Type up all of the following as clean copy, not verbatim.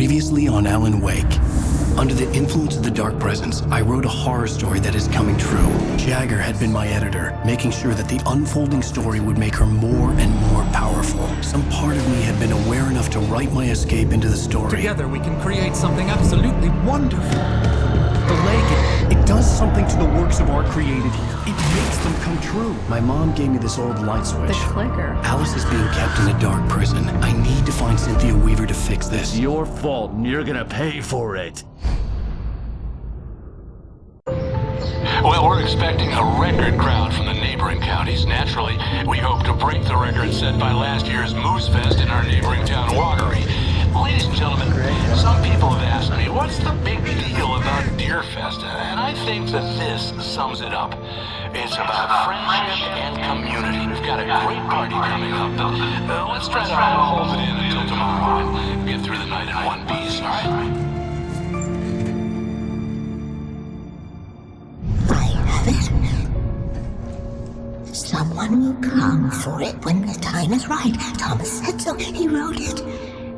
Previously on Alan Wake. Under the influence of the dark presence, I wrote a horror story that is coming true. Jagger had been my editor, making sure that the unfolding story would make her more and more powerful. Some part of me had been aware enough to write my escape into the story. Together we can create something absolutely wonderful. The lake, It does something to the works of art created here. It makes them come true. My mom gave me this old light switch. The clicker. Alice is being kept in a dark prison. I need to find Cynthia Weaver to fix this. Your fault, and you're gonna pay for it. Well, we're expecting a record crowd from the neighboring counties. Naturally, we hope to break the record set by last year's Moose Fest in our neighboring town, Watery. Ladies and gentlemen, some people have asked me, what's the big deal about Deer Fest? And I think that this sums it up. It's about friendship and community. We've got a great party coming up, but let's try to hold it in until tomorrow and get through the night in one piece, all right? Someone will come for it when the time is right. Thomas said so. He wrote it.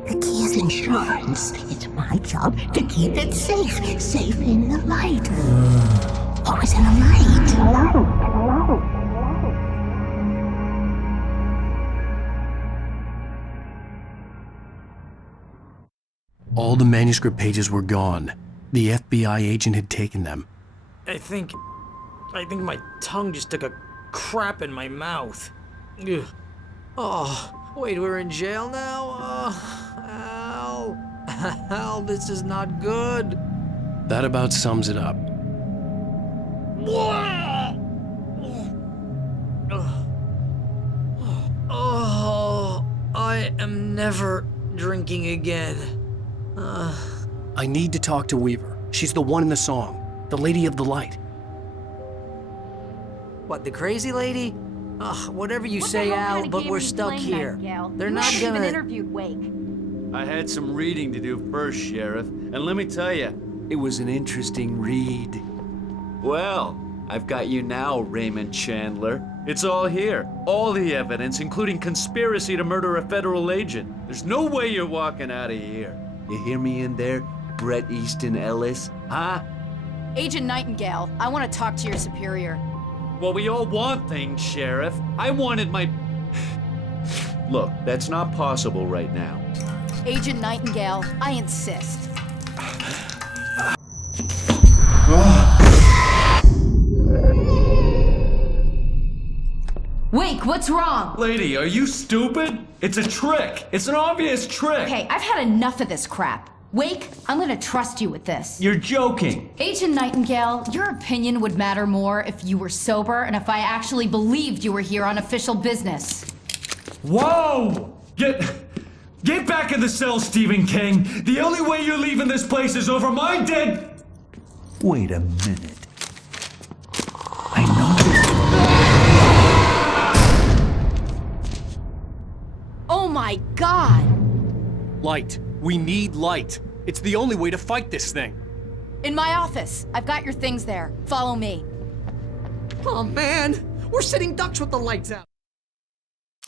The key is insurance. It's my job to keep it safe. Safe in the light. Always in the light. All the manuscript pages were gone. The FBI agent had taken them. I think my tongue just took a crap in my mouth. Ugh. Oh, wait, we're in jail now? Al. Al, this is not good. That about sums it up. Oh, I am never drinking again. I need to talk to Weaver. She's the one in the song. The Lady of the Light. What, the crazy lady? Ugh, whatever you say, Al, but we're stuck here. They're not even gonna... interviewed Wake. I had some reading to do first, Sheriff, and let me tell you, it was an interesting read. Well, I've got you now, Raymond Chandler. It's all here. All the evidence, including conspiracy to murder a federal agent. There's no way you're walking out of here. You hear me in there, Bret Easton Ellis? Huh? Agent Nightingale, I want to talk to your superior. Well, we all want things, Sheriff. I wanted my... Look, that's not possible right now. Agent Nightingale, I insist. Wake, what's wrong? Lady, are you stupid? It's a trick. It's an obvious trick. Okay, I've had enough of this crap. Wake, I'm gonna trust you with this. You're joking. Agent Nightingale, your opinion would matter more if you were sober and if I actually believed you were here on official business. Whoa! Get back in the cell, Stephen King. The only way you're leaving this place is over my dead... Wait a minute. I know this. Oh my God! Light. We need light. It's the only way to fight this thing. In my office. I've got your things there. Follow me. Oh man, we're sitting ducks with the lights out.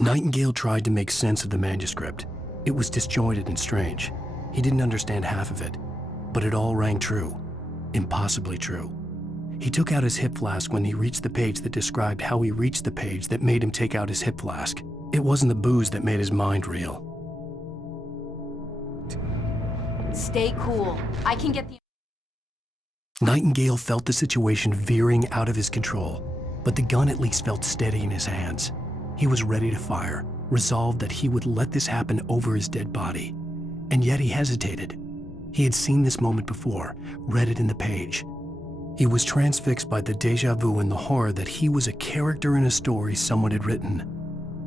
Nightingale tried to make sense of the manuscript. It was disjointed and strange. He didn't understand half of it, but it all rang true. Impossibly true. He took out his hip flask when he reached the page that described how he reached the page that made him take out his hip flask. It wasn't the booze that made his mind reel. Stay cool. I can get the... Nightingale felt the situation veering out of his control, but the gun at least felt steady in his hands. He was ready to fire, resolved that he would let this happen over his dead body. And yet he hesitated. He had seen this moment before, read it in the page. He was transfixed by the déjà vu and the horror that he was a character in a story someone had written.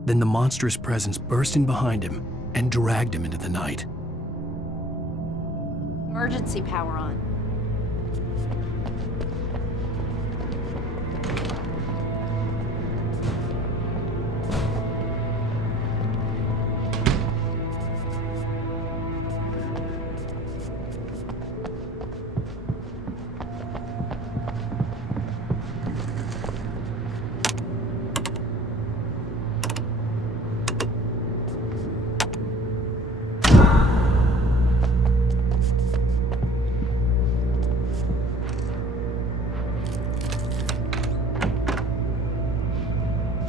Then the monstrous presence burst in behind him and dragged him into the night. Emergency power on.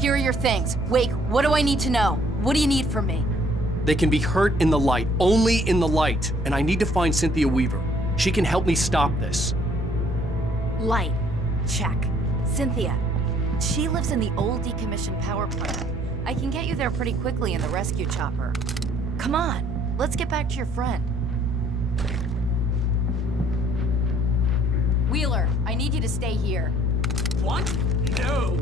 here are your things. Wake, what do I need to know? What do you need from me? They can be hurt in the light, only in the light, and I need to find Cynthia Weaver. She can help me stop this. Light. Check. Cynthia. She lives in the old decommissioned power plant. I can get you there pretty quickly in the rescue chopper. Come on, let's get back to your friend. Wheeler, I need you to stay here. What? No.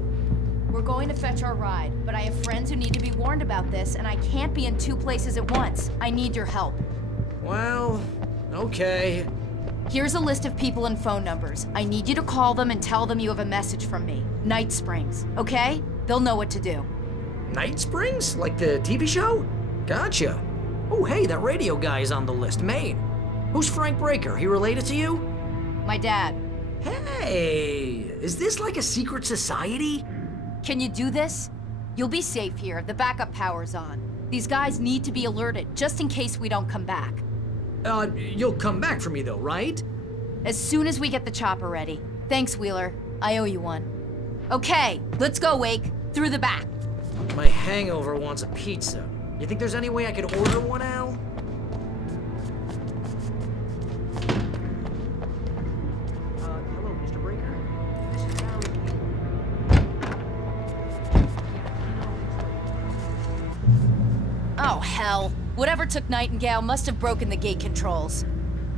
We're going to fetch our ride, but I have friends who need to be warned about this, and I can't be in 2 places at once. I need your help. Well, okay. Here's a list of people and phone numbers. I need you to call them and tell them you have a message from me. Night Springs, okay? They'll know what to do. Night Springs? Like the TV show? Gotcha. Oh, hey, that radio guy is on the list, Maine. Who's Frank Breaker? He related to you? My dad. Hey, is this like a secret society? Can you do this? You'll be safe here. The backup power's on. These guys need to be alerted, just in case we don't come back. You'll come back for me though, right? As soon as we get the chopper ready. Thanks, Wheeler. I owe you one. Okay, let's go, Wake. Through the back. My hangover wants a pizza. You think there's any way I could order one, Al? Hello, Mr. Breaker? This is Alan. Oh, hell. Whatever took Nightingale must have broken the gate controls.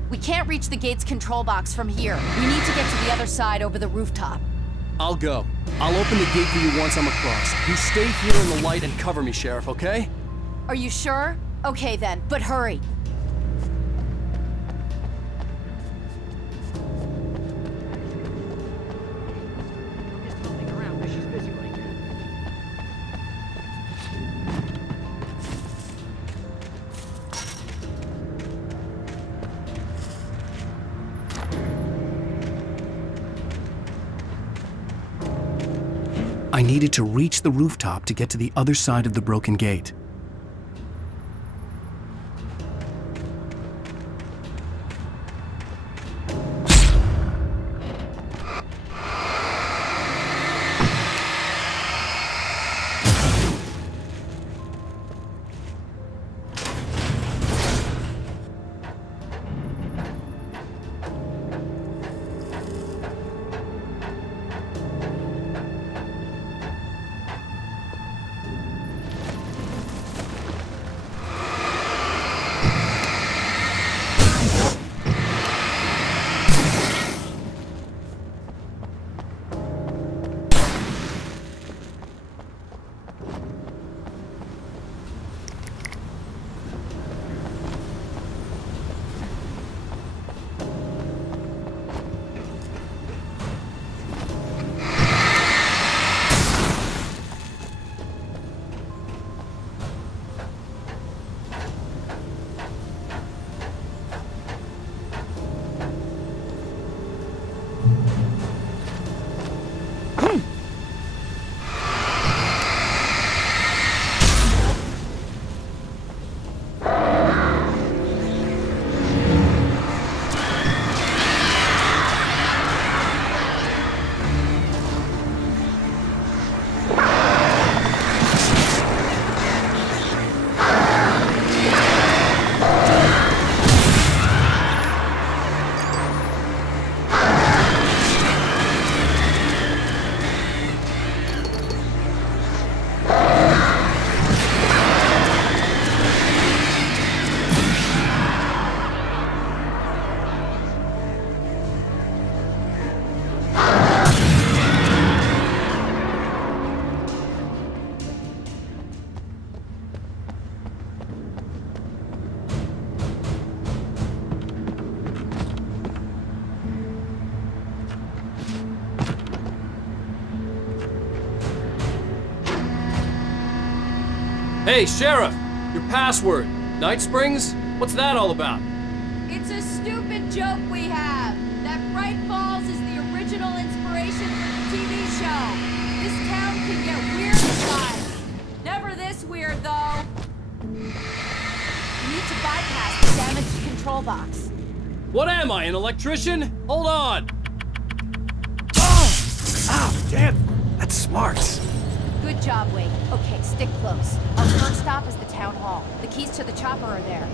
We can't reach the gate's control box from here. We need to get to the other side over the rooftop. I'll go. I'll open the gate for you once I'm across. You stay here in the light and cover me, Sheriff, okay? Are you sure? Okay then, but hurry. I needed to reach the rooftop to get to the other side of the broken gate. Hey, Sheriff! Your password. Night Springs? What's that all about? It's a stupid joke we have. That Bright Falls is the original inspiration for the TV show. This town can get weird at times. Never this weird, though. We need to bypass the damaged control box. What am I, an electrician? Hold on! Oh! Ow, damn! That's smart. Good Good job, Wake. Okay, stick close. Our first stop is the town hall. The keys to the chopper are there.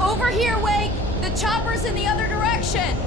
Over here, Wake! The chopper's in the other direction!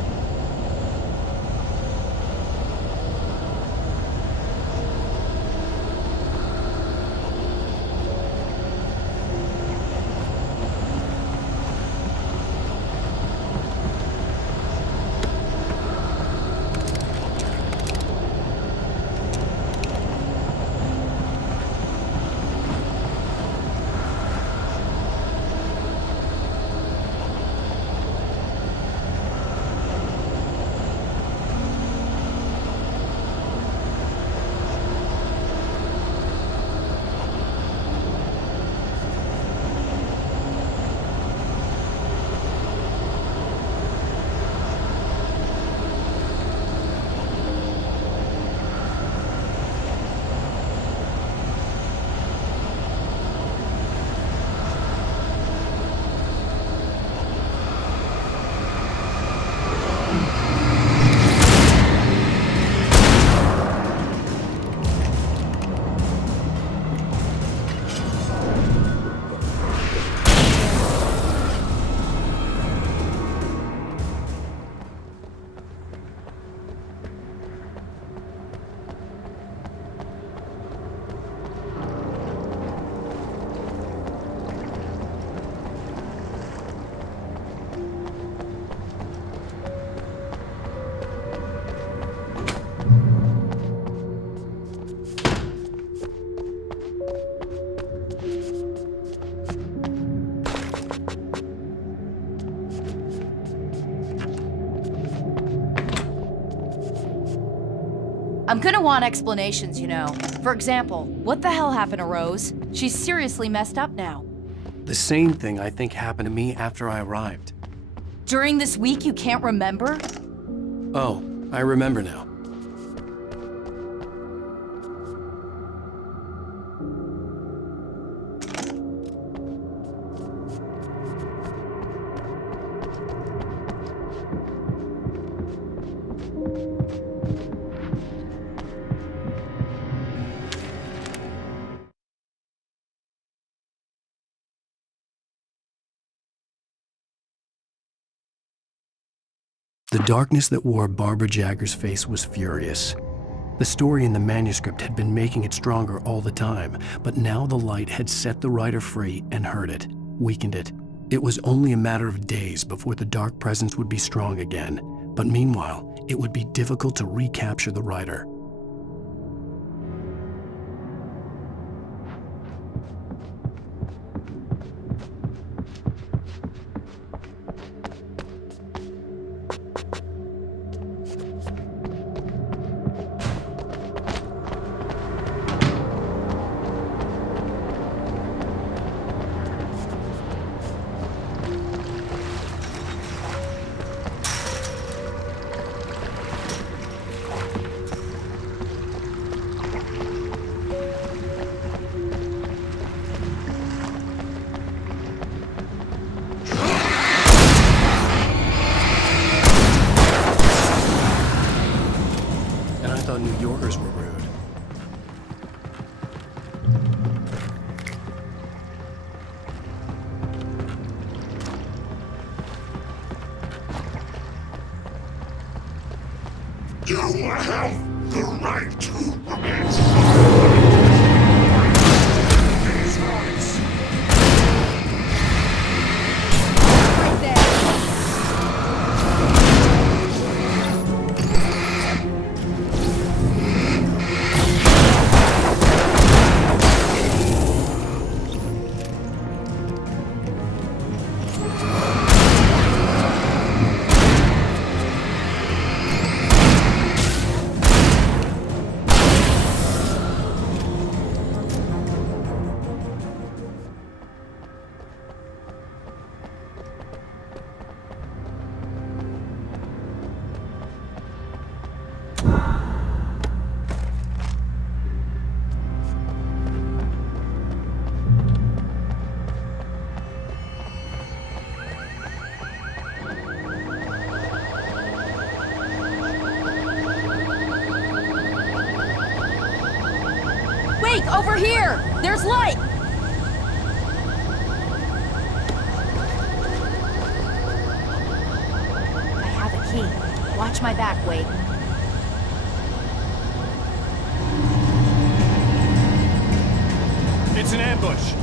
I'm gonna want explanations, you know. For example, what the hell happened to Rose? She's seriously messed up now. The same thing I think happened to me after I arrived. During this week, you can't remember? Oh, I remember now. The darkness that wore Barbara Jagger's face was furious. The story in the manuscript had been making it stronger all the time, but now the light had set the writer free and hurt it, weakened it. It was only a matter of days before the dark presence would be strong again, but meanwhile, it would be difficult to recapture the writer. New Yorkers were rude. You have the right to remain these rights. Right there. Wake, over here! There's light! I have a key. Watch my back, Wake. It's an ambush.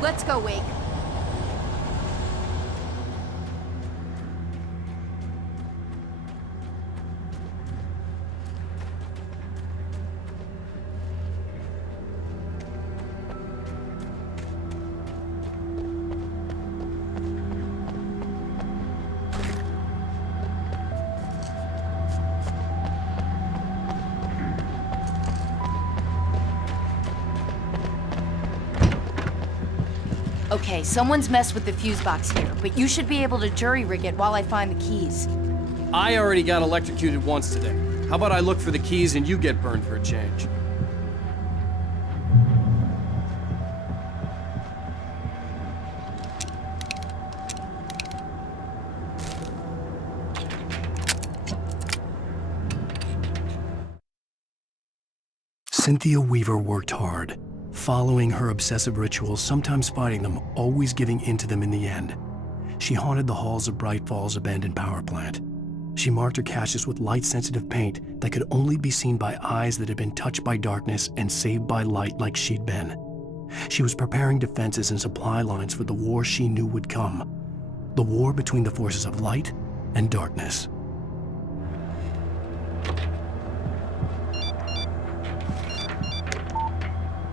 Let's go, Wake. Okay, someone's messed with the fuse box here, but you should be able to jury-rig it while I find the keys. I already got electrocuted once today. How about I look for the keys and you get burned for a change? Cynthia Weaver worked hard, following her obsessive rituals, sometimes fighting them, always giving in to them in the end. She haunted the halls of Bright Falls abandoned power plant. She marked her caches with light-sensitive paint that could only be seen by eyes that had been touched by darkness and saved by light like she'd been. She was preparing defenses and supply lines for the war she knew would come. The war between the forces of light and darkness.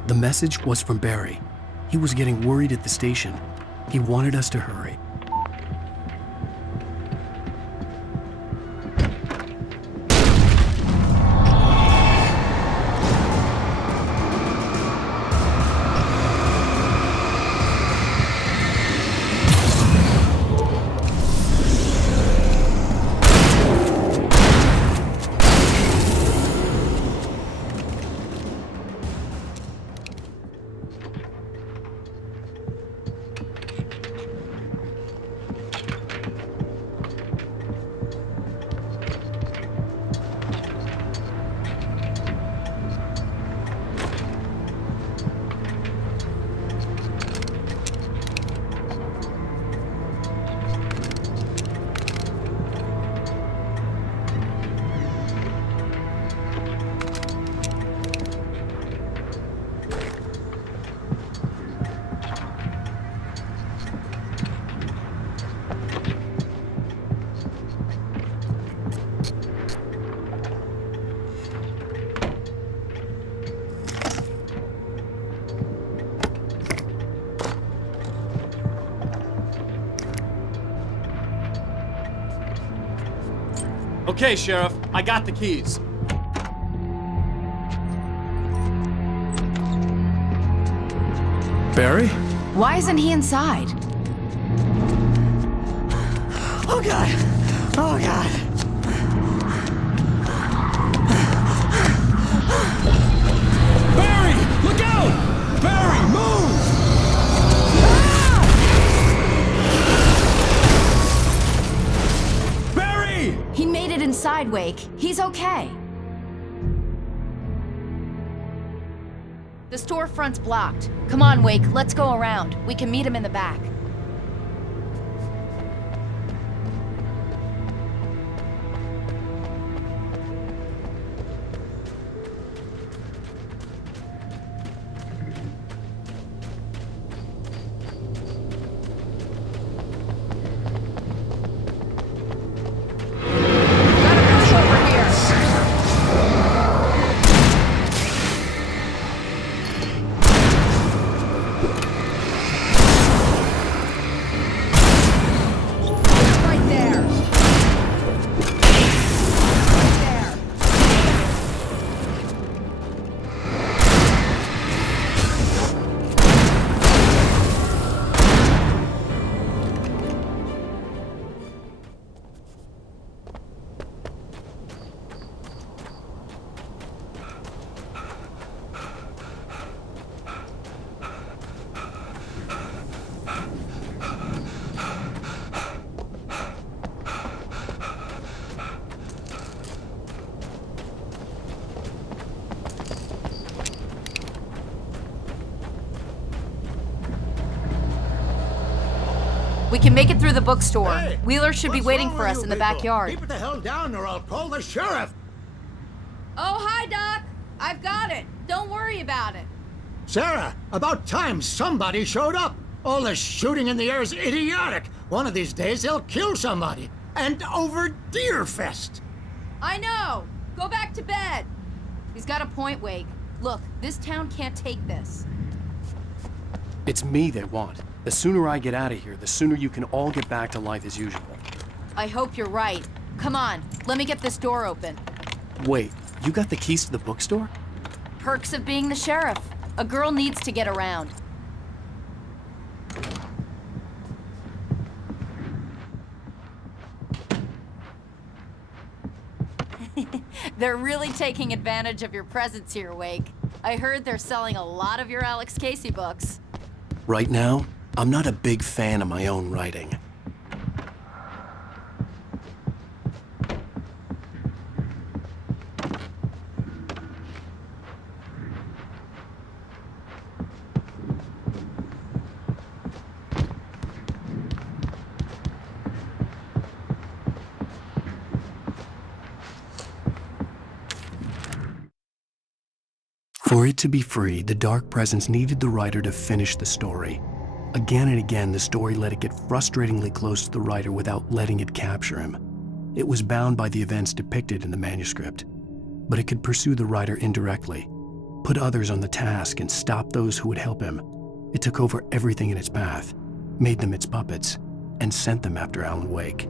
The message was from Barry. He was getting worried at the station. He wanted us to hurry. Okay, Sheriff, I got the keys. Barry? Why isn't he inside? Oh God! Oh God! Barry! Look out! Barry, move! Barry! He made it inside, Wake. He's okay. The storefront's blocked. Come on, Wake, let's go around. We can meet him in the back. Gotta push over here. Right there. Right there. We can make it through the bookstore. Hey, Wheeler should be what's waiting wrong for with us you in the people? backyard. Keep it the hell down or I'll call the sheriff. Oh, hi, Doc. I've got it. Don't worry about it. Sarah, about time somebody showed up. All this shooting in the air is idiotic. One of these days they'll kill somebody. And over Deerfest. I know. Go back to bed. He's got a point, Wake. Look, this town can't take this. It's me they want. The sooner I get out of here, the sooner you can all get back to life as usual. I hope you're right. Come on, let me get this door open. Wait, you got the keys to the bookstore? Perks of being the sheriff. A girl needs to get around. They're really taking advantage of your presence here, Wake. I heard they're selling a lot of your Alex Casey books. Right now, I'm not a big fan of my own writing. For it to be free, the Dark Presence needed the writer to finish the story. Again and again, the story let it get frustratingly close to the writer without letting it capture him. It was bound by the events depicted in the manuscript, but it could pursue the writer indirectly, put others on the task, and stop those who would help him. It took over everything in its path, made them its puppets, and sent them after Alan Wake.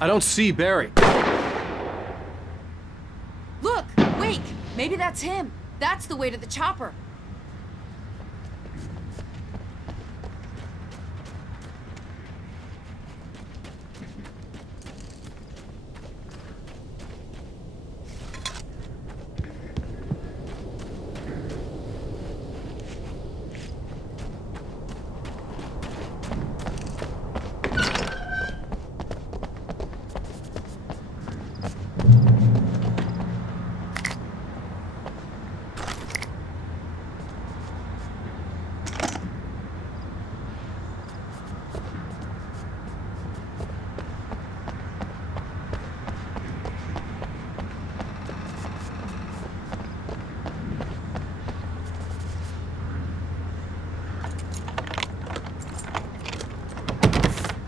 I don't see Barry. Look! Wake! Maybe that's him. That's the way to the chopper.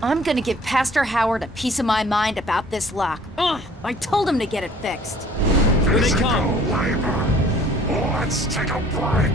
I'm gonna give Pastor Howard a piece of my mind about this lock. Ugh! I told him to get it fixed. Here they come. Physical labor. Let's take a break.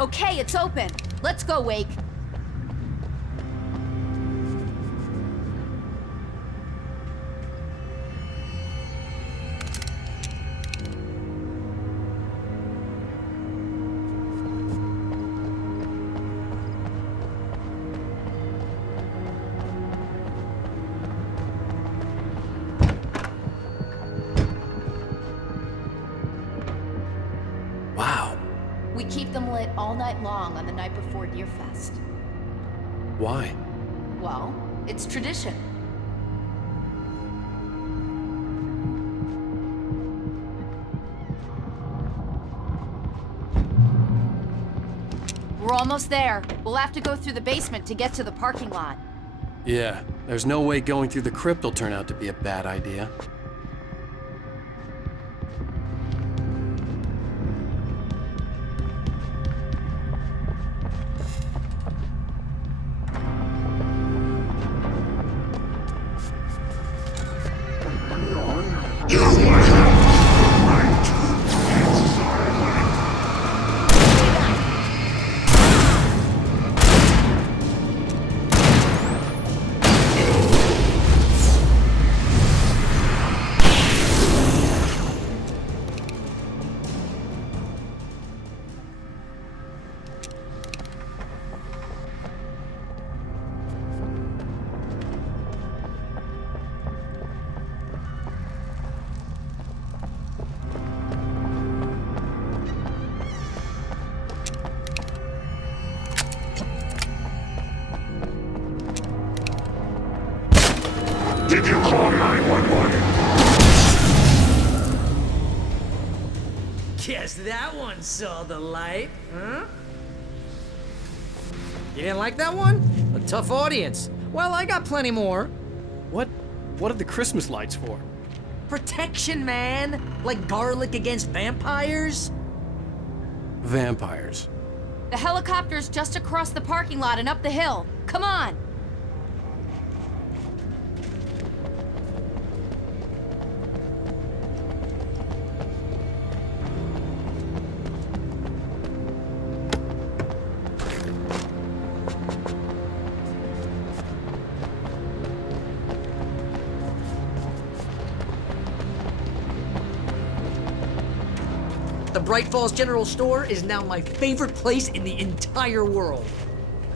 Okay, it's open. Let's go, Wake. keep them lit all night long on the night before Deerfest. Why? Well, it's tradition. We're almost there. We'll have to go through the basement to get to the parking lot. Yeah, there's no way going through the crypt will turn out to be a bad idea. Did you call 911? Guess that one saw the light, huh? You didn't like that one? A tough audience. Well, I got plenty more. What are the Christmas lights for? Protection, man! Like garlic against vampires? Vampires. The helicopter's just across the parking lot and up the hill. Come on! The Bright Falls General Store is now my favorite place in the entire world.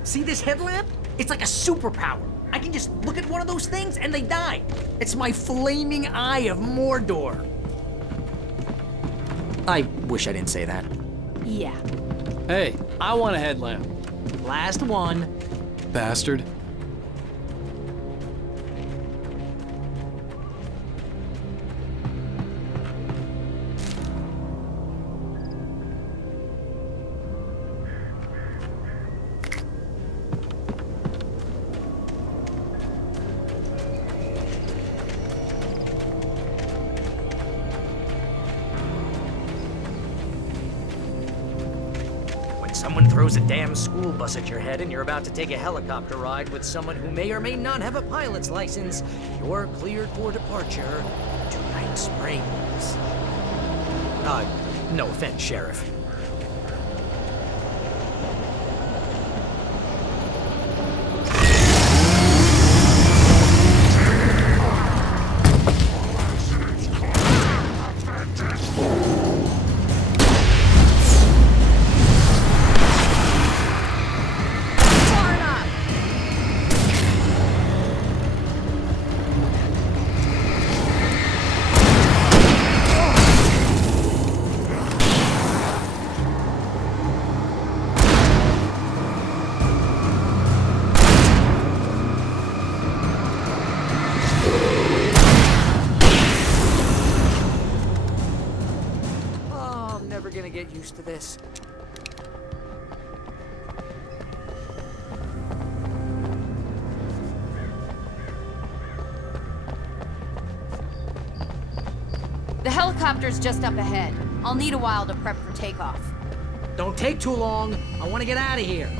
See this headlamp? It's like a superpower. I can just look at one of those things and they die. It's my flaming eye of Mordor. I wish I didn't say that. Yeah. Hey, I want a headlamp. Last one. Bastard. Someone throws a damn school bus at your head and you're about to take a helicopter ride with someone who may or may not have a pilot's license, you're cleared for departure to Night Springs. No offense, Sheriff. Gonna get used to this. The helicopter's just up ahead. I'll need a while to prep for takeoff. Don't take too long. I want to get out of here.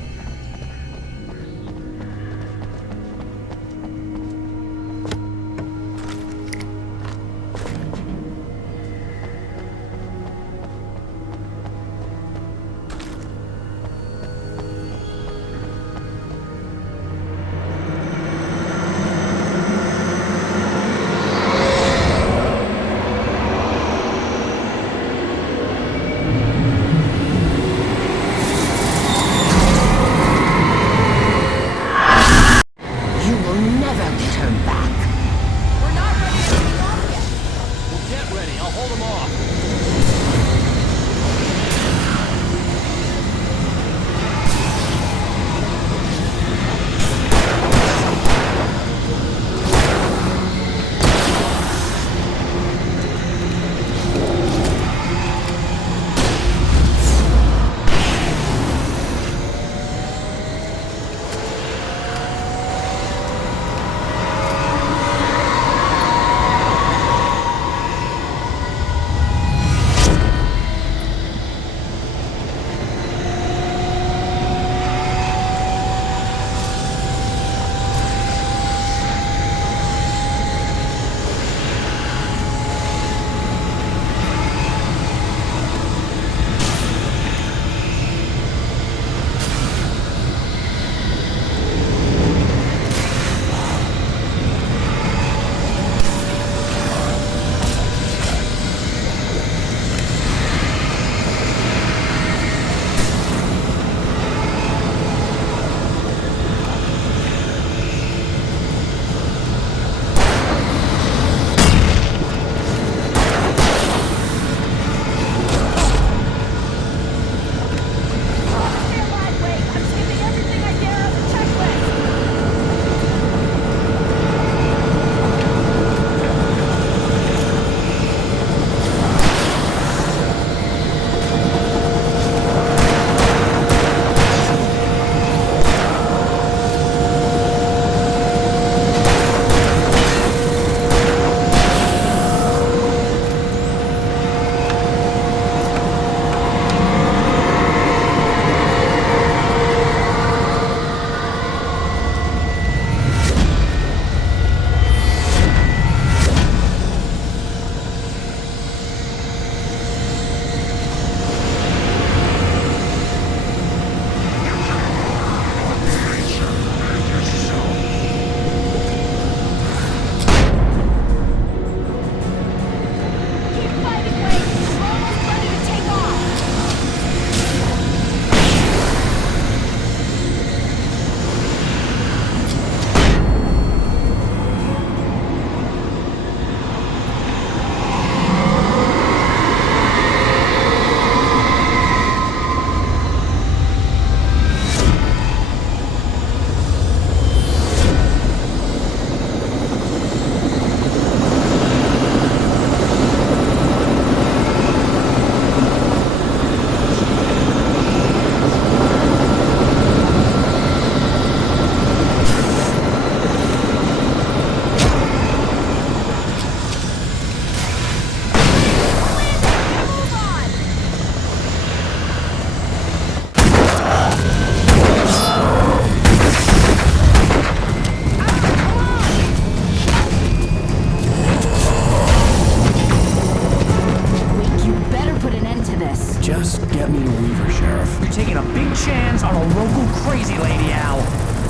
big chance on a local crazy lady, Al.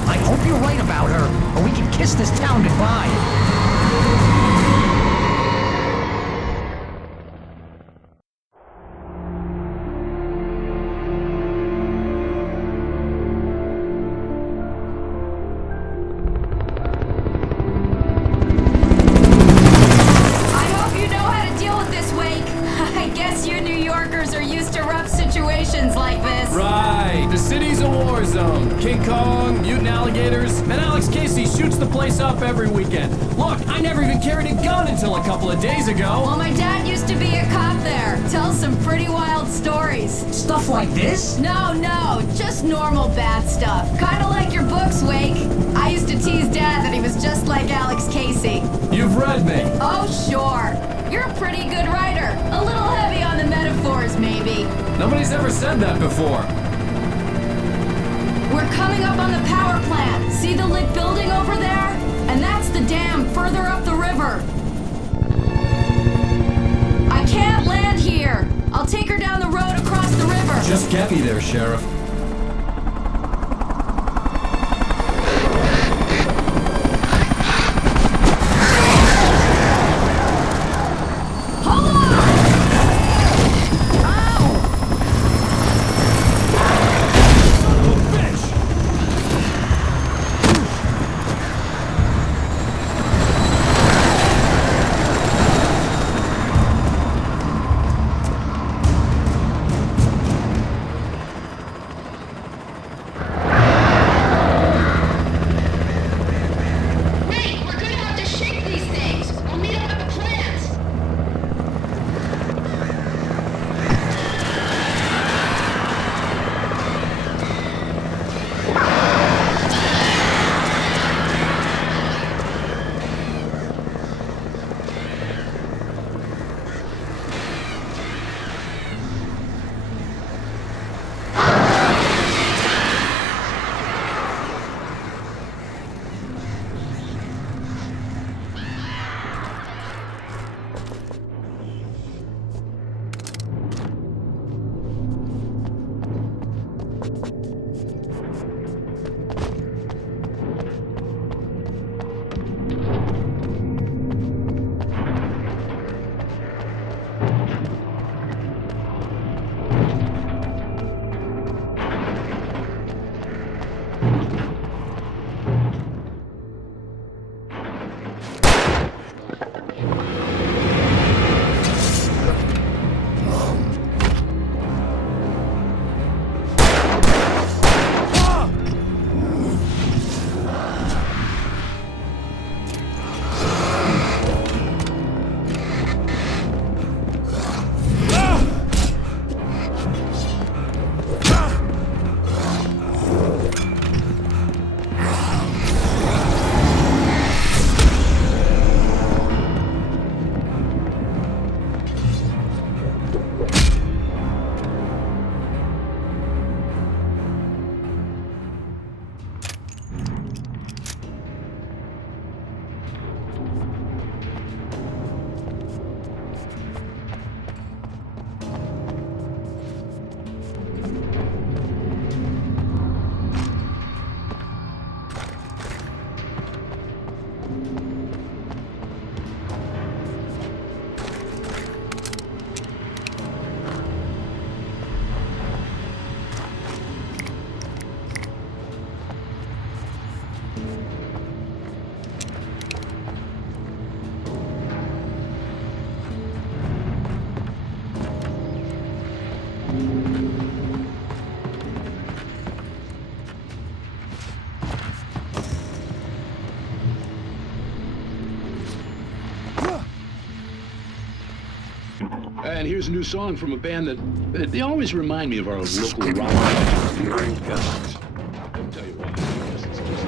I hope you're right about her, or we can kiss this town goodbye. Like this. Right, the city's a war zone. King Kong, mutant alligators, and Alex Casey shoots the place up every weekend. Look, I never even carried a gun until a couple of days ago. Well, my dad used to be a cop there. Tells some pretty wild stories. Stuff like this? No, just normal bad stuff. Kinda like your books, Wake. I used to tease Dad that he was just like Alex Casey. You've read me. Oh, sure. You're a pretty good writer. A little heavy on the metaphors, maybe. Nobody's ever said that before. We're coming up on the power plant. See the lit building over there? And that's the dam further up the river. I can't land here. I'll take her down the road across the river. Just get me there, Sheriff. And here's a new song from a band that they always remind me of our local rock. I'll tell you why. I guess it's just...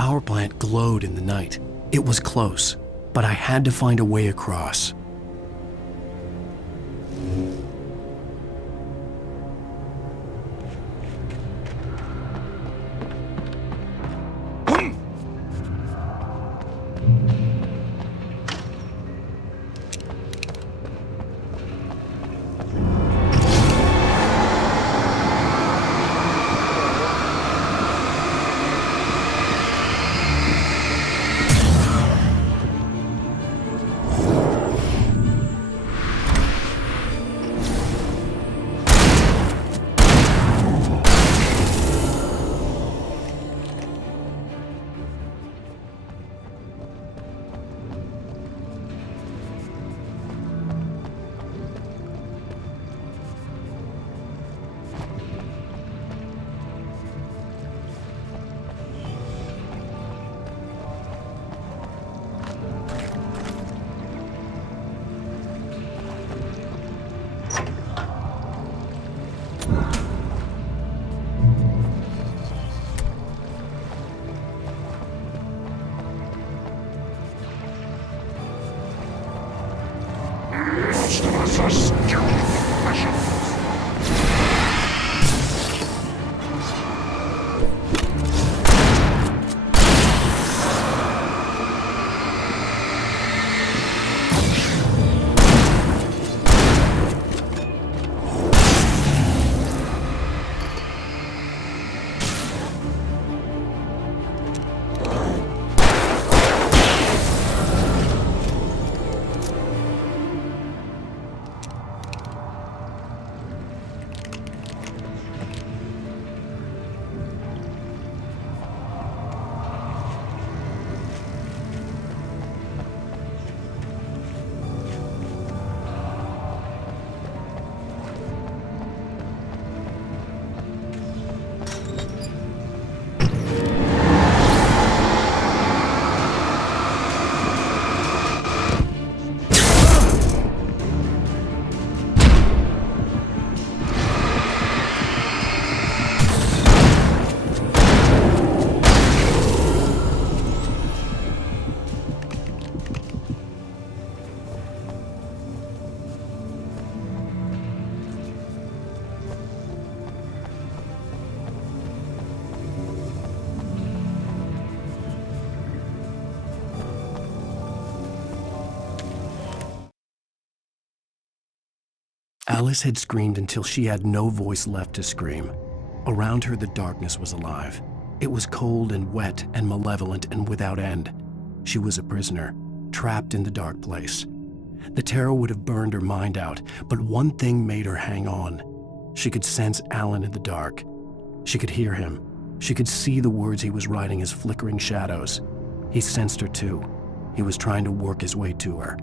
power plant glowed in the night. It was close, but I had to find a way across. Most of us are skilled professionals. Alice had screamed until she had no voice left to scream. Around her, the darkness was alive. It was cold and wet and malevolent and without end. She was a prisoner, trapped in the dark place. The terror would have burned her mind out, but one thing made her hang on. She could sense Alan in the dark. She could hear him. She could see the words he was writing as flickering shadows. He sensed her too. He was trying to work his way to her.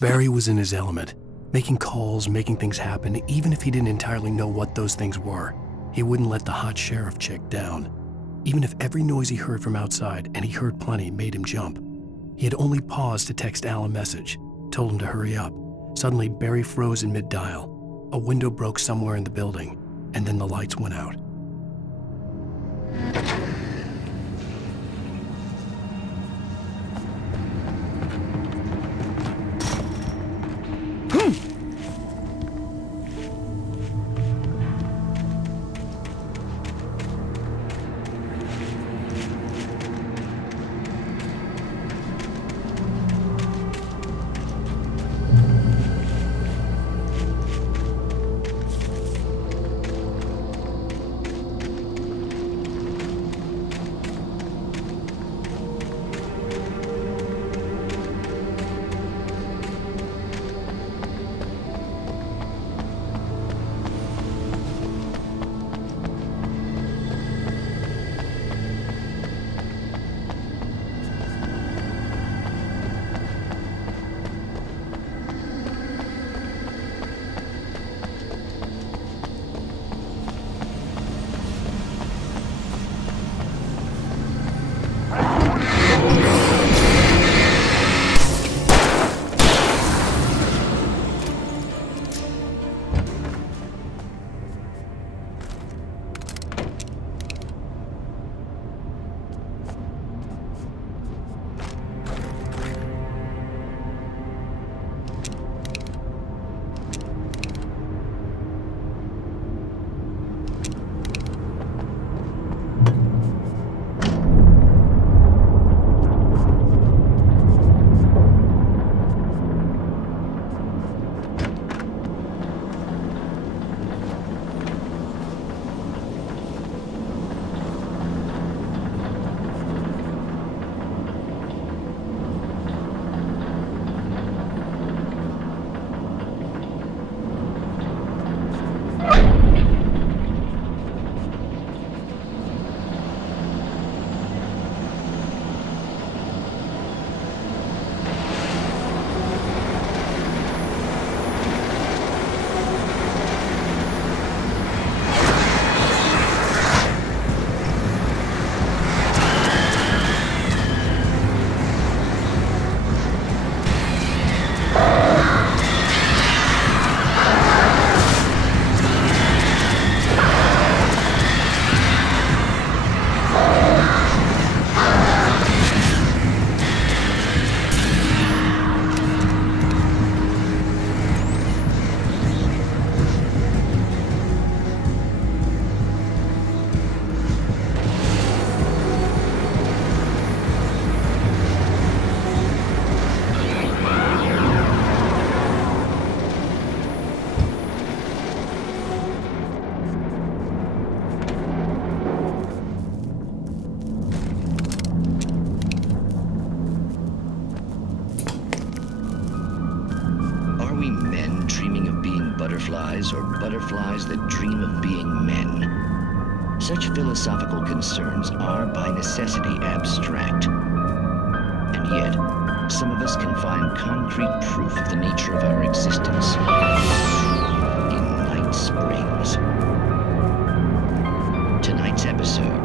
Barry was in his element, making calls, making things happen, even if he didn't entirely know what those things were. He wouldn't let the hot sheriff chick down. Even if every noise he heard from outside, and he heard plenty, made him jump. He had only paused to text Al a message, told him to hurry up. Suddenly, Barry froze in mid-dial. A window broke somewhere in the building, and then the lights went out. Or butterflies that dream of being men. Such philosophical concerns are by necessity abstract. And yet, some of us can find concrete proof of the nature of our existence in Night Springs. Tonight's episode.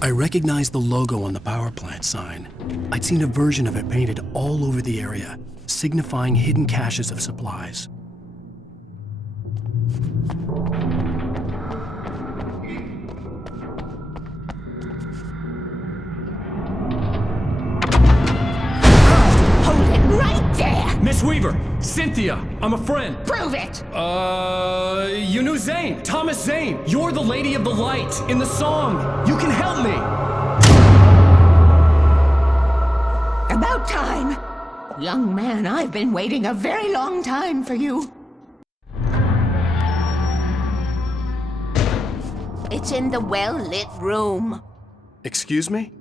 I recognized the logo on the power plant sign. I'd seen a version of it painted all over the area, signifying hidden caches of supplies. Hold it right there! Miss Weaver, Cynthia, I'm a friend. Prove it! You knew Zane, Thomas Zane. You're the Lady of the Light in the song. You can help me. About time! Young man, I've been waiting a very long time for you. It's in the well-lit room. Excuse me?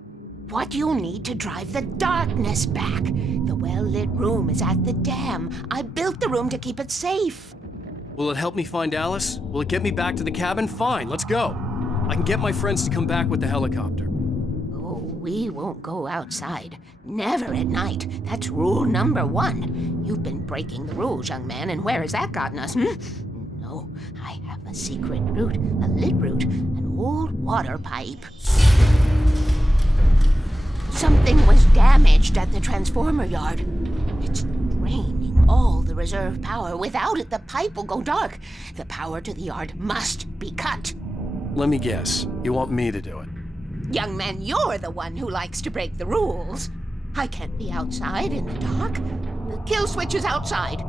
What you need to drive the darkness back. The well-lit room is at the dam. I built the room to keep it safe. Will it help me find Alice? Will it get me back to the cabin? Fine, let's go. I can get my friends to come back with the helicopter. Oh, we won't go outside. Never at night. That's rule number 1. You've been breaking the rules, young man, and where has that gotten us, No, I have a secret route, a lit route, an old water pipe. Something was damaged at the transformer yard. It's draining all the reserve power. Without it, the pipe will go dark. The power to the yard must be cut. Let me guess. You want me to do it? Young man, you're the one who likes to break the rules. I can't be outside in the dark. The kill switch is outside.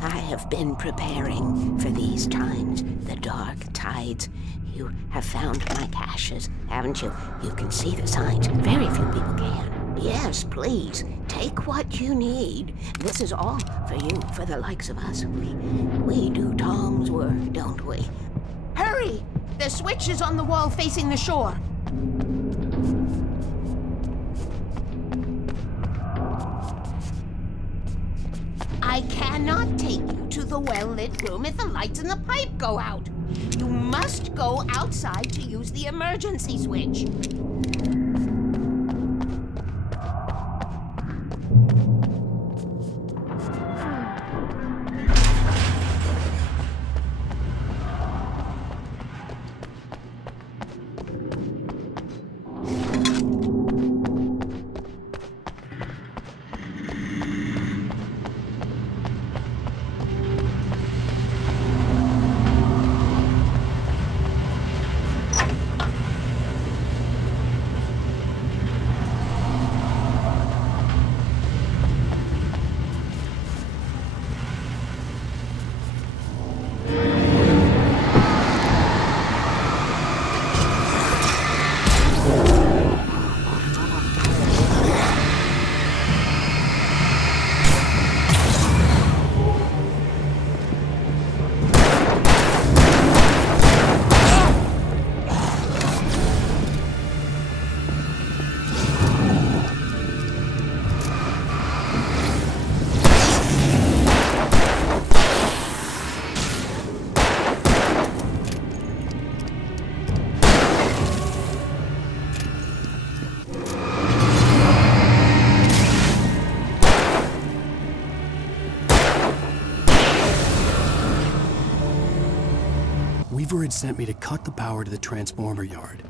I have been preparing for these times, the dark tides. You have found my caches, haven't you? You can see the signs. Very few people can. Yes, please, take what you need. This is all for you, for the likes of us. We do Tom's work, don't we? Hurry! The switch is on the wall facing the shore. I cannot take you to the well-lit room if the lights in the pipe go out. You must go outside to use the emergency switch. Weaver had sent me to cut the power to the transformer yard.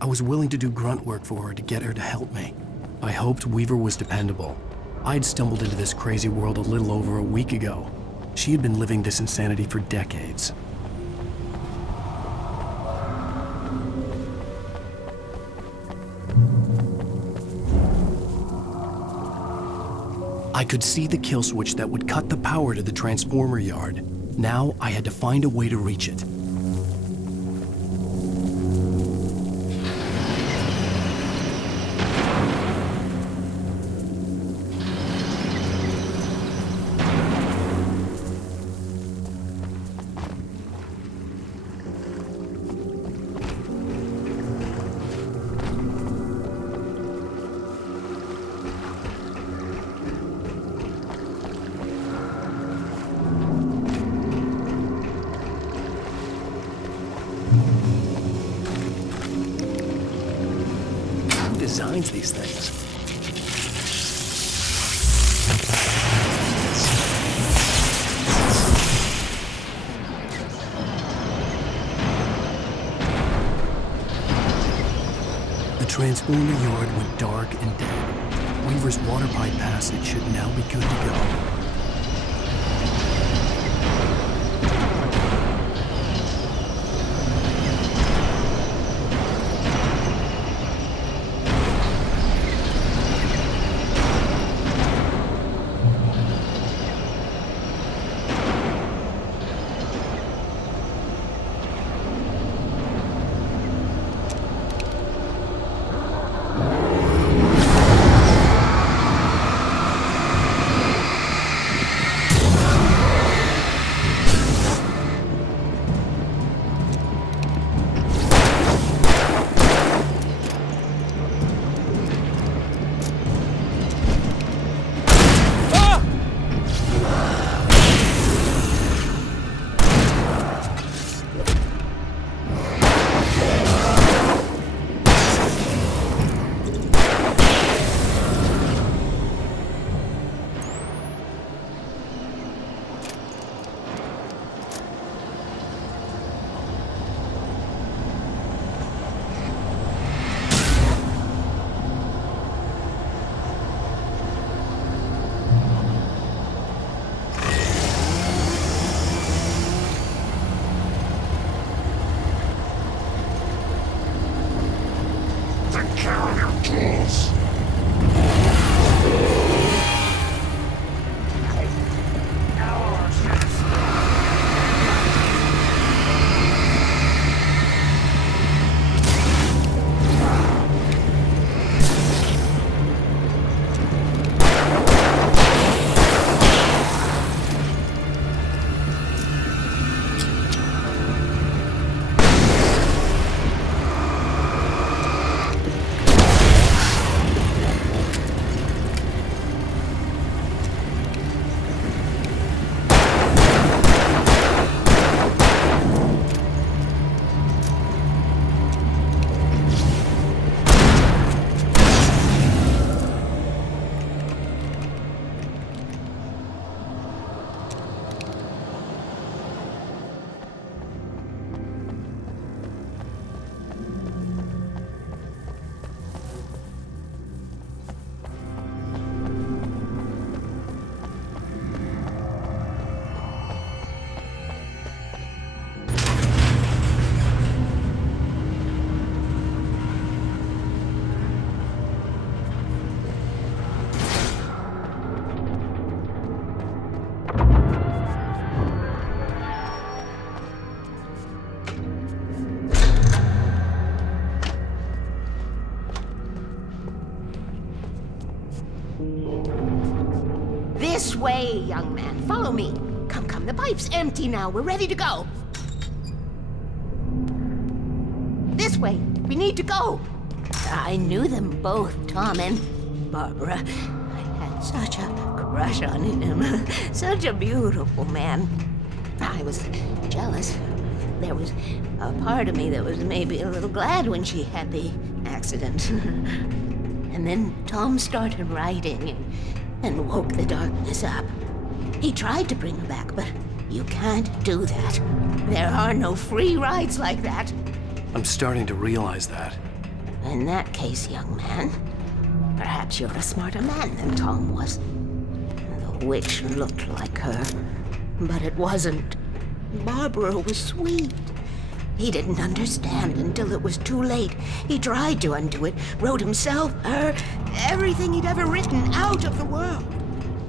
I was willing to do grunt work for her to get her to help me. I hoped Weaver was dependable. I'd stumbled into this crazy world a little over a week ago. She had been living this insanity for decades. I could see the kill switch that would cut the power to the transformer yard. Now I had to find a way to reach it. designs these things. The transformer yard went dark and dead. Weaver's water pipe passage should now be good to go. This way, young man. Follow me. Come, come. The pipe's empty now. We're ready to go. This way. We need to go. I knew them both, Tom and Barbara. I had such a crush on him. Such a beautiful man. I was jealous. There was a part of me that was maybe a little glad when she had the accident. And then Tom started writing and woke the darkness up. He tried to bring her back, but you can't do that. There are no free rides like that. I'm starting to realize that. In that case, young man, perhaps you're a smarter man than Tom was. The witch looked like her, but it wasn't. Barbara was sweet. He didn't understand until it was too late. He tried to undo it, wrote himself, her, everything he'd ever written out of the world.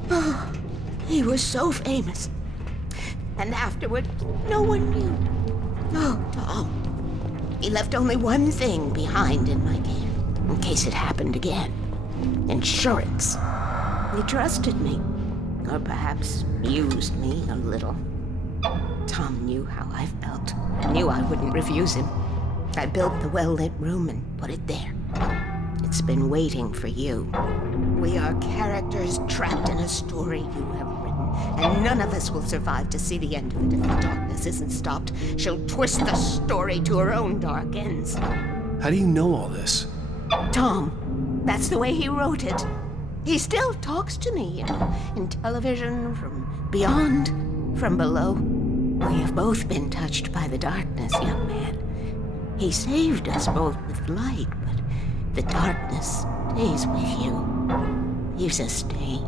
Oh, he was so famous. And afterward, no one knew. Oh, Tom. He left only one thing behind in my care, in case it happened again. Insurance. He trusted me, or perhaps used me a little. Tom knew how I felt. Knew I wouldn't refuse him. I built the well-lit room and put it there. It's been waiting for you. We are characters trapped in a story you have written, and none of us will survive to see the end of it if the darkness isn't stopped. She'll twist the story to her own dark ends. How do you know all this? Tom, That's the way he wrote it. He still talks to me, you know, in television, from beyond, from below. We have both been touched by the darkness, young man. He saved us both with light, but the darkness stays with you. Leaves a stain.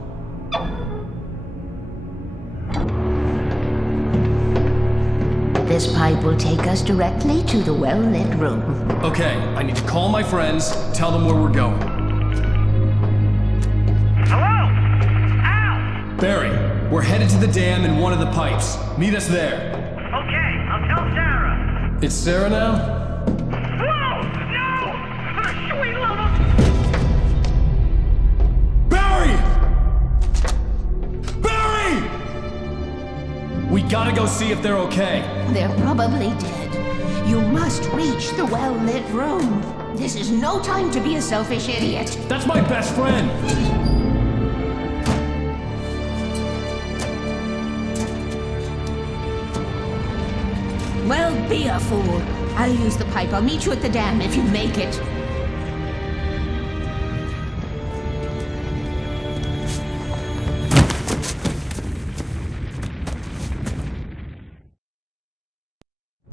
This pipe will take us directly to the well-lit room. Okay, I need to call my friends, tell them where we're going. Hello? Al! Barry, we're headed to the dam in one of the pipes. Meet us there. Okay, I'll tell Sarah. It's Sarah now? Whoa! No! For the sweet love of... Barry! Barry! We gotta go see if they're okay. They're probably dead. You must reach the well-lit room. This is no time to be a selfish idiot. That's my best friend! Well, be a fool. I'll use the pipe. I'll meet you at the dam if you make it.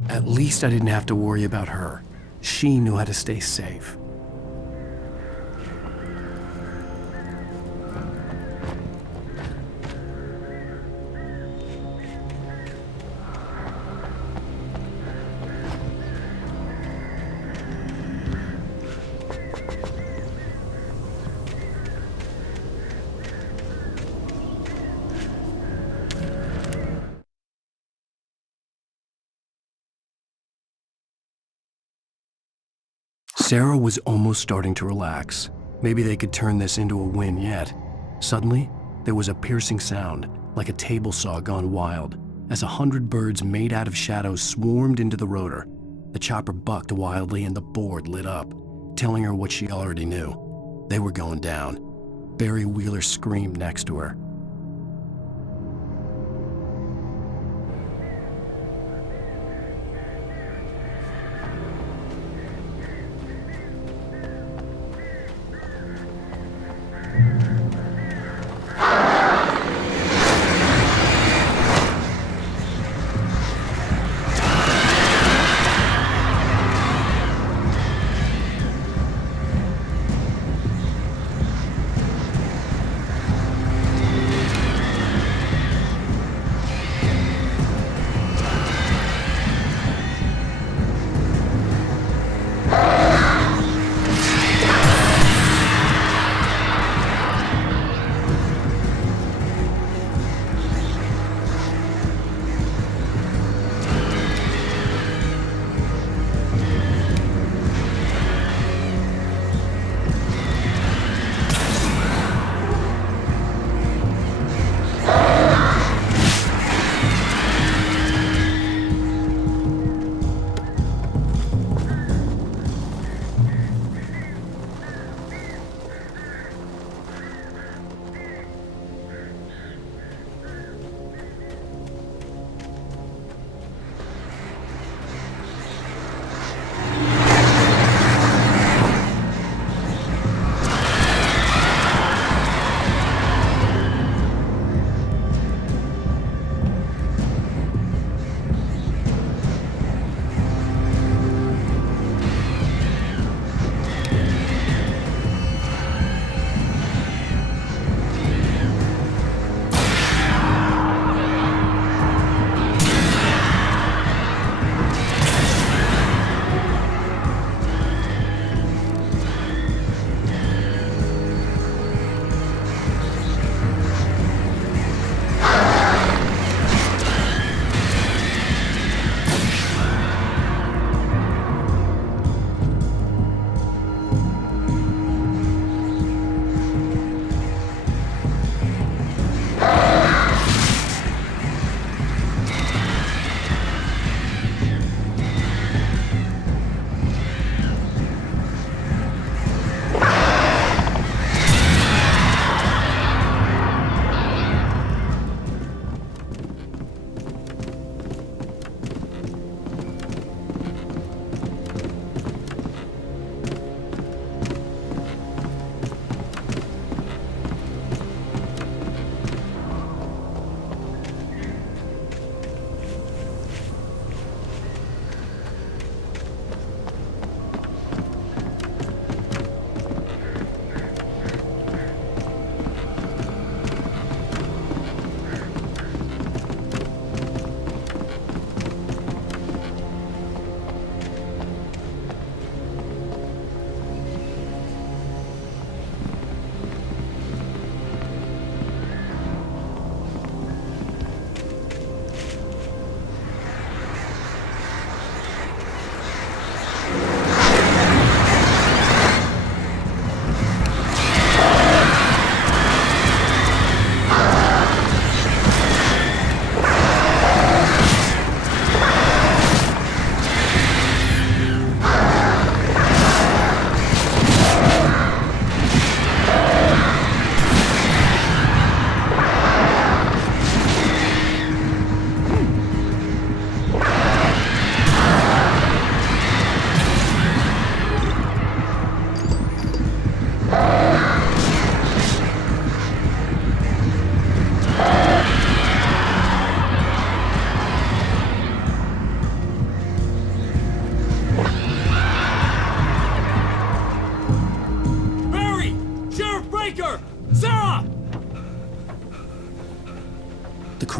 At least I didn't have to worry about her. She knew how to stay safe. Sarah was almost starting to relax. Maybe they could turn this into a win yet. Suddenly, there was a piercing sound, like a table saw gone wild, as 100 birds made out of shadows swarmed into the rotor. The chopper bucked wildly and the board lit up, telling her what she already knew. They were going down. Barry Wheeler screamed next to her.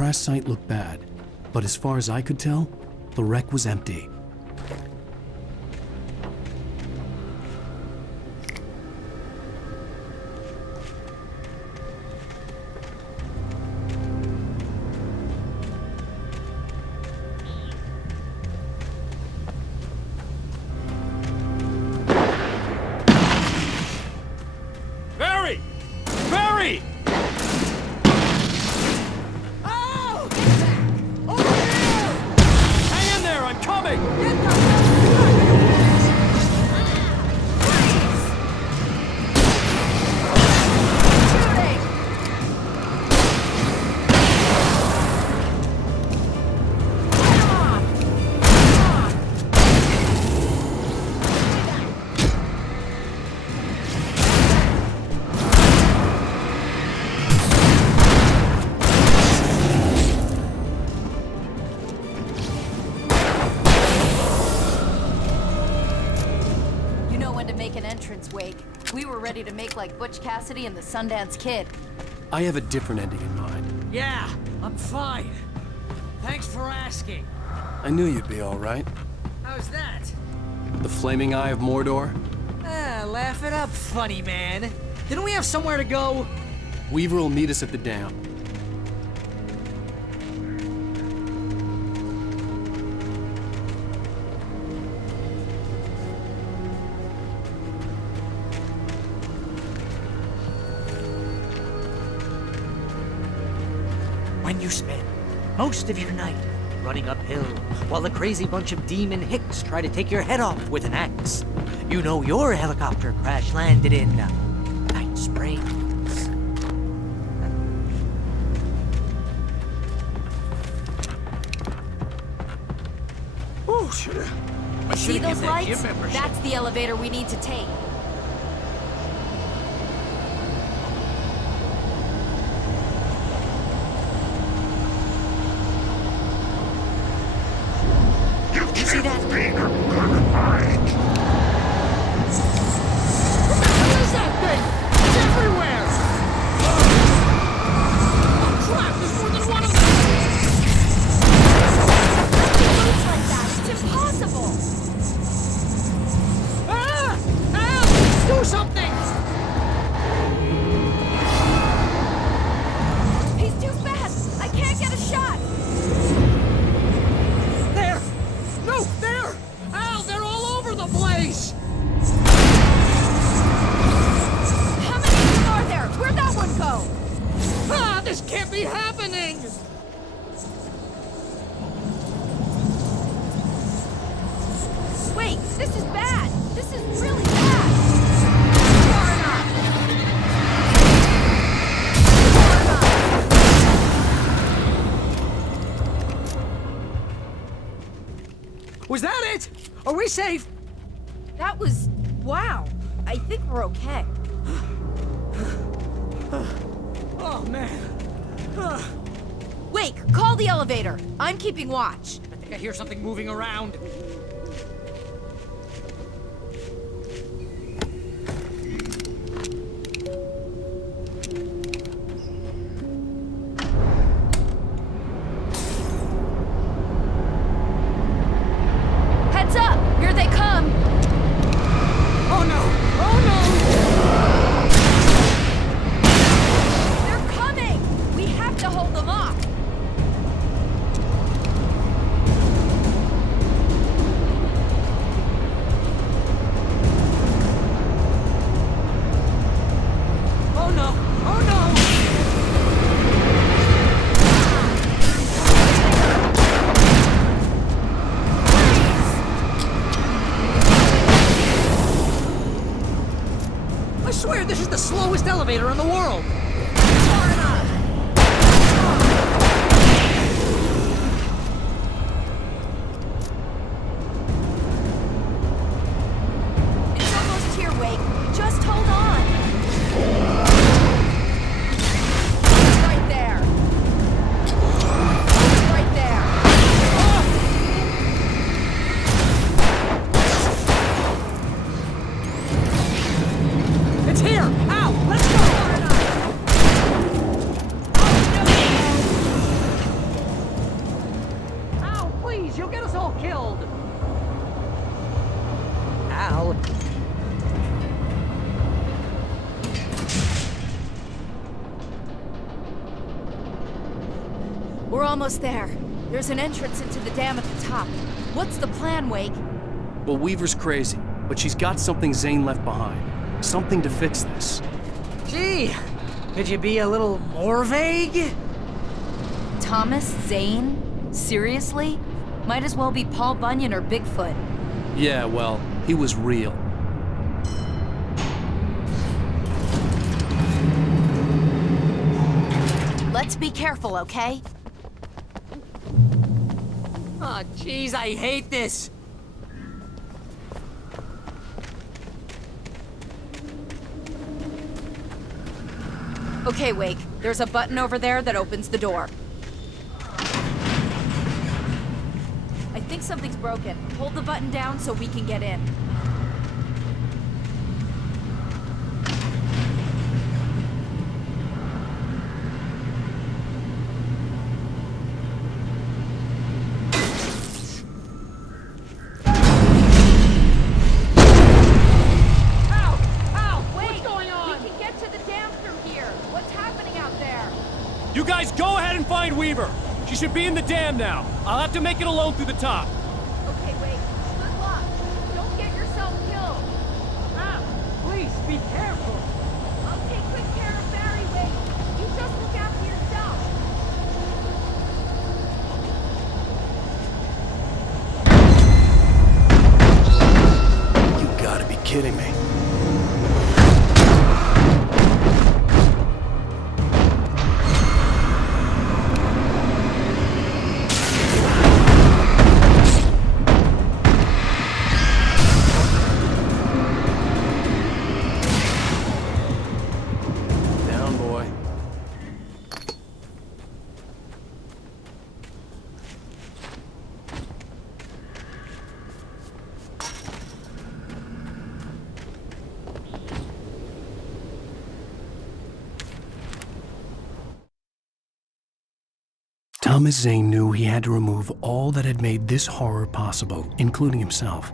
crash site looked bad, but as far as I could tell, the wreck was empty. Barry! Barry! Oh! Get back! Over here! Hang in there, I'm coming! Get the Wake. We were ready to make like Butch Cassidy and the Sundance Kid. I have a different ending in mind. Yeah, I'm fine. Thanks for asking. I knew you'd be all right. How's that? The flaming eye of Mordor? Laugh it up, funny man. Didn't we have somewhere to go? Weaver will meet us at the dam. When you spend most of your night running uphill while a crazy bunch of demon hicks try to take your head off with an axe, you know your helicopter crash landed in Night Springs. Oh, See those lights? That's the elevator we need to take. You see that? What is that thing? It's everywhere! Oh crap, there's more than one of them! It moves like that. It's impossible! Ah! Al! Do something! He's too fast! I can't get a shot! There! No, there! Al, they're all over the place! How many of them are there? Where'd that one go? Ah, this can't be happening! Wait, this is bad! This is really bad! Far enough! Was that it? Are we safe? That was... wow. I think we're okay. Oh, man. Wake, call the elevator. I'm keeping watch. I think I hear something moving around. Heads up! Here they come! Oh no! Oh no! They're coming! We have to hold them off! Oh no! Oh no! I swear this is the slowest elevator in the world! It's almost here, Wake. Just hold on! Right there! Right there! It's here! Ow! Let's go! almost there. There's an entrance into the dam at the top. What's the plan, Wake? Well, Weaver's crazy, but she's got something Zane left behind. Something to fix this. Gee, could you be a little more vague? Thomas Zane? Seriously? Might as well be Paul Bunyan or Bigfoot. Yeah, well, he was real. Let's be careful, okay? Aw, jeez, I hate this. Okay, Wake. There's a button over there that opens the door. I think something's broken. Hold the button down so we can get in. You guys go ahead and find Weaver. She should be in the dam now. I'll have to make it alone through the top. Okay, wait. Good luck. Don't get yourself killed. Please, be careful. I'll take quick care of Barry, Wake. You just look after yourself. You gotta be kidding me. Thomas Zane knew he had to remove all that had made this horror possible, including himself.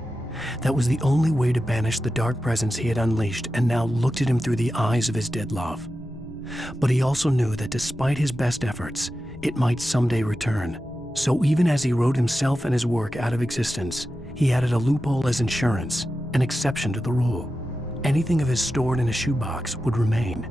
That was the only way to banish the dark presence he had unleashed and now looked at him through the eyes of his dead love. But he also knew that despite his best efforts, it might someday return. So even as he wrote himself and his work out of existence, he added a loophole as insurance, an exception to the rule. Anything of his stored in a shoebox would remain.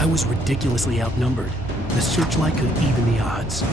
I was ridiculously outnumbered. The searchlight could even the odds.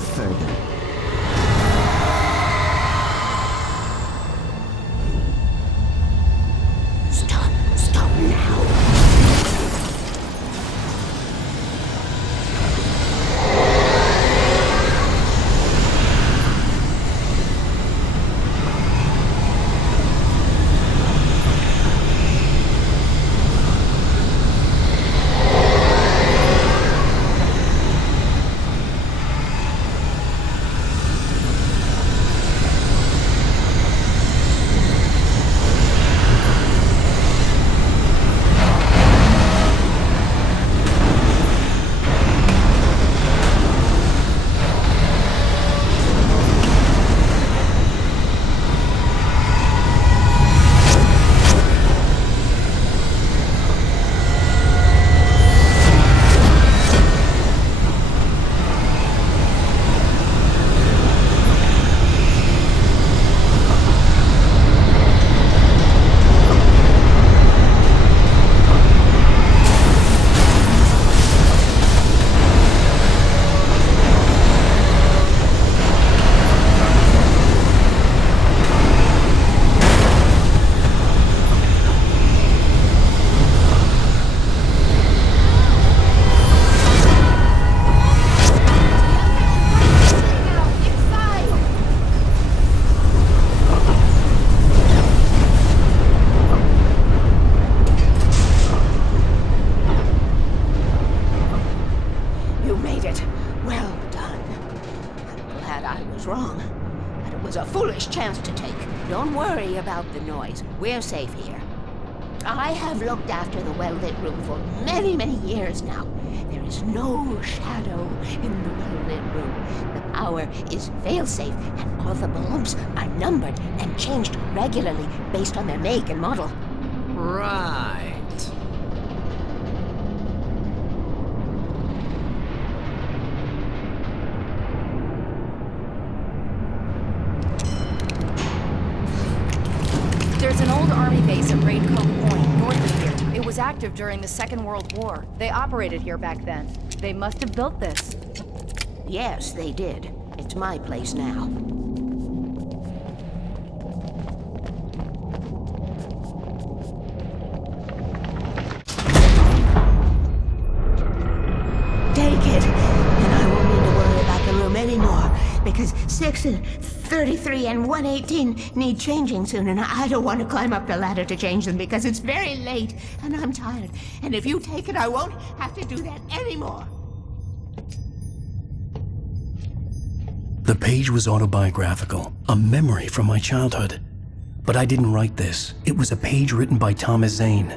further. Stop now. We're safe here. I have looked after the well-lit room for many, many years now. There is no shadow in the well-lit room. The power is fail-safe, and all the bulbs are numbered and changed regularly based on their make and model. Right. There's an old army base at Raid Cove Point, north of here. It was active during the Second World War. They operated here back then. They must have built this. Yes, they did. It's my place now. Take it, and I won't need to worry about the room anymore, because 6 and 33 and 118 need changing soon, and I don't want to climb up the ladder to change them because it's very late, and I'm tired. And if you take it, I won't have to do that anymore. The page was autobiographical, a memory from my childhood. But I didn't write this. It was a page written by Thomas Zane.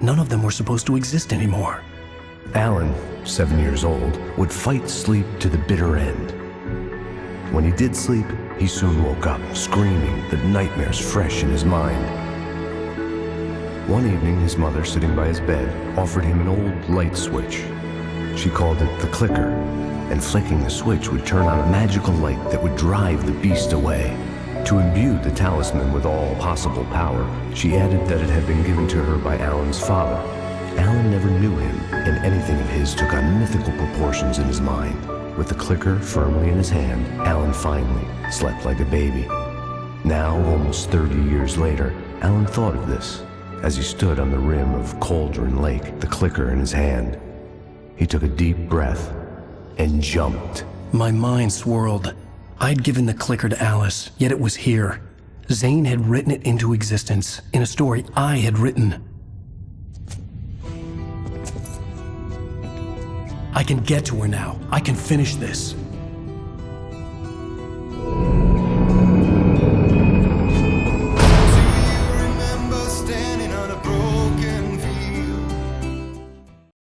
None of them were supposed to exist anymore. Alan, 7 years old, would fight sleep to the bitter end. When he did sleep, he soon woke up, screaming, the nightmares fresh in his mind. One evening, his mother, sitting by his bed, offered him an old light switch. She called it the clicker, and flicking the switch would turn on a magical light that would drive the beast away. To imbue the talisman with all possible power, she added that it had been given to her by Alan's father. Alan never knew him, and anything of his took on mythical proportions in his mind. With the clicker firmly in his hand, Alan finally slept like a baby. Now, almost 30 years later, Alan thought of this as he stood on the rim of Cauldron Lake, the clicker in his hand. He took a deep breath and jumped. My mind swirled. I'd given the clicker to Alice, yet it was here. Zane had written it into existence in a story I had written. I can get to her now. I can finish this.